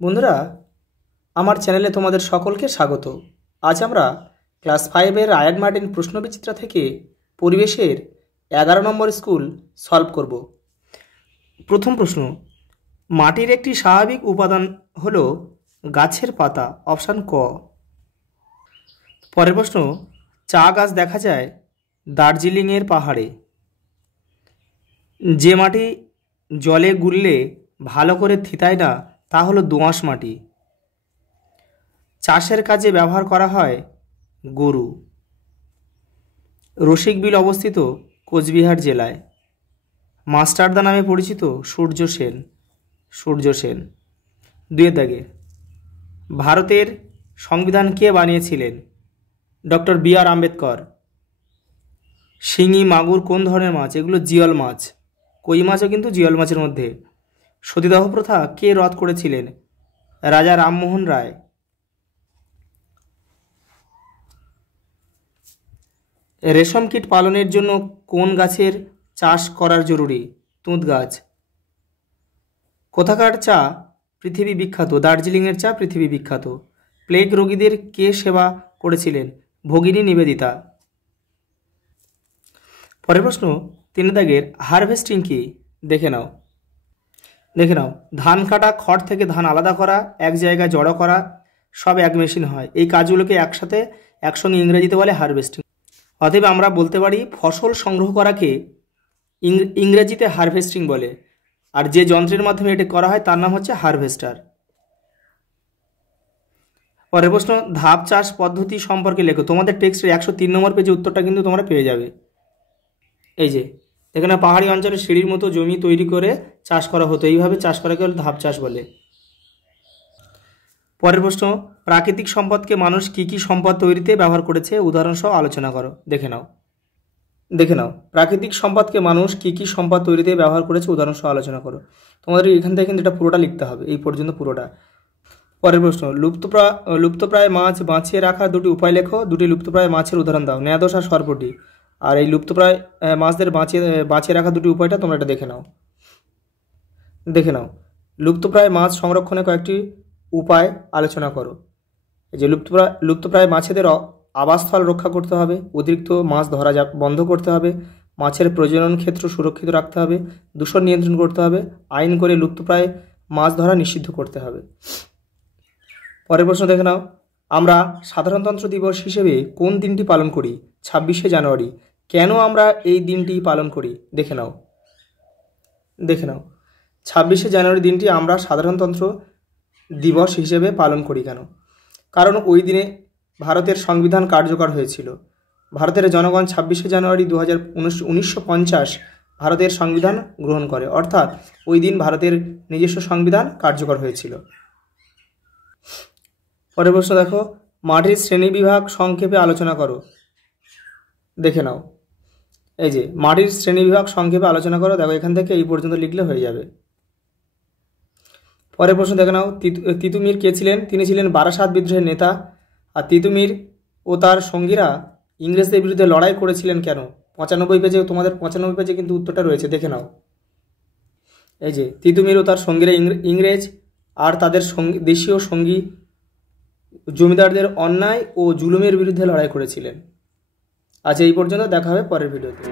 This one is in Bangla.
বন্ধুরা, আমার চ্যানেলে তোমাদের সকলকে স্বাগত। আজ আমরা ক্লাস 5-এর রায়ান মার্টিন প্রশ্নবিচিত্রা থেকে পরিবেশের 11 নম্বর স্কুল সলভ করব। প্রথম প্রশ্ন, মাটির একটি স্বাভাবিক উপাদান হলো গাছের পাতা, অপশান ক। পরের প্রশ্ন, চা গাছ দেখা যায় দার্জিলিংয়ের পাহাড়ে। যে মাটি জলে গুললে ভালো করে থিতায় না তা হলো দোআঁশ মাটি। চাষের কাজে ব্যবহার করা হয় গরু। রসিকবিল অবস্থিত কোচবিহার জেলায়। মাস্টারদা নামে পরিচিত সূর্য সেন। দুয়ের দাগে, ভারতের সংবিধান কে বানিয়েছিলেন? Doctor BR. আম্বেদকর। শিঙি মাগুর কোন ধরনের মাছ? এগুলো জিয়ল মাছ। কই মাছও কিন্তু জিয়ল মাছের মধ্যে। সতীদাহ প্রথা কে রদ করেছিলেন? রাজা রামমোহন রায়। রেশম কীট পালনের জন্য কোন গাছের চাষ করার জরুরি? তুঁত গাছ। কোথাকার চা পৃথিবী বিখ্যাত? দার্জিলিংয়ের চা পৃথিবী বিখ্যাত। প্লেগ রোগীদের কে সেবা করেছিলেন? ভগিনী নিবেদিতা। পরের প্রশ্ন, 3 দাগের, হারভেস্টিং কি? দেখে নাও। ধান কাটা, খড় থেকে ধান আলাদা করা, এক জায়গায় জড়ো করা, সব এক মেশিন হয়। এই কাজগুলোকে একসঙ্গে ইংরেজিতে বলে হারভেস্টিং। অতএব আমরা বলতে পারি ফসল সংগ্রহ করাকে ইংরেজিতে হারভেস্টিং বলে, আর যে যন্ত্রের মাধ্যমে এটি করা হয় তার নাম হচ্ছে হারভেস্টার। পরের প্রশ্ন, ধাপ চাষ পদ্ধতি সম্পর্কে লেখো। তোমাদের টেক্সটের 103 নম্বর পেজে উত্তরটা কিন্তু তোমরা পেয়ে যাবে। এই যে এখানে পাহাড়ি অঞ্চলে সিঁড়ির মতো জমি তৈরি করে চাষ করা হতো, এইভাবে চাষ করাকে ধাপ চাষ বলে। পরের প্রশ্ন, প্রাকৃতিক সম্পদকে মানুষ কি কি সম্পদ তৈরিতে ব্যবহার করেছে? উদাহরণসহ আলোচনা করো। দেখে নাও প্রাকৃতিক সম্পদকে মানুষ কি কি সম্পদ তৈরিতে ব্যবহার করেছে, উদাহরণসহ আলোচনা করো। তোমাদের এখান থেকে কিন্তু এটা পুরোটা লিখতে হবে, এই পর্যন্ত পুরোটা। পরের প্রশ্ন, লুপ্তপ্রায় মাছ বাঁচিয়ে রাখার 2টি উপায় লেখো। 2টি লুপ্তপ্রায় মাছের উদাহরণ দাও। ন্যাদোস আর সরপুঁটি। আর এই লুপ্তপ্রায় মাছদের বাঁচিয়ে রাখার 2টি উপায়টা তোমরা এটা দেখে নাও। লুপ্তপ্রায় মাছ সংরক্ষণে কয়েকটি উপায় আলোচনা করো। এই যে লুপ্তপ্রায় মাছেদের আবাসস্থল রক্ষা করতে হবে, অতিরিক্ত মাছ ধরা বন্ধ করতে হবে, মাছের প্রজনন ক্ষেত্র সুরক্ষিত রাখতে হবে, দূষণ নিয়ন্ত্রণ করতে হবে, আইন করে লুপ্তপ্রায় মাছ ধরা নিষিদ্ধ করতে হবে। পরের প্রশ্ন দেখে নাও, আমরা সাধারণতন্ত্র দিবস হিসেবে কোন দিনটি পালন করি? 26শে জানুয়ারি। কেন আমরা এই দিনটি পালন করি? দেখে নাও 26শে জানুয়ারি দিনটি আমরা সাধারণতন্ত্র দিবস হিসেবে পালন করি কেন? কারণ ওই দিনে ভারতের সংবিধান কার্যকর হয়েছিল। ভারতের জনগণ 26শে জানুয়ারি 1950 ভারতের সংবিধান গ্রহণ করে, অর্থাৎ ওই দিন ভারতের নিজস্ব সংবিধান কার্যকর হয়েছিল। পরের প্রশ্ন দেখো, মাটির শ্রেণীবিভাগ সংক্ষেপে আলোচনা করো। দেখে নাও, এই যে মাটির শ্রেণীবিভাগ সংক্ষেপে আলোচনা করো। দেখো এখান থেকে এই পর্যন্ত লিখলে হয়ে যাবে। পরের প্রশ্ন দেখে নাও, তিতুমির কে ছিলেন? তিনি ছিলেন বারাসাত বিদ্রোহের নেতা। আর তিতুমির ও তার সঙ্গীরা ইংরেজদের বিরুদ্ধে লড়াই করেছিলেন কেন? 95 পেজে, তোমাদের 95 পেজে কিন্তু উত্তরটা রয়েছে, দেখে নাও। এই যে তিতুমির ও তার সঙ্গীরা ইংরেজ আর তাদের দেশীয় সঙ্গী জমিদারদের অন্যায় ও জুলুমের বিরুদ্ধে লড়াই করেছিলেন। আজ এই পর্যন্ত, দেখা হবে পরের ভিডিওতে।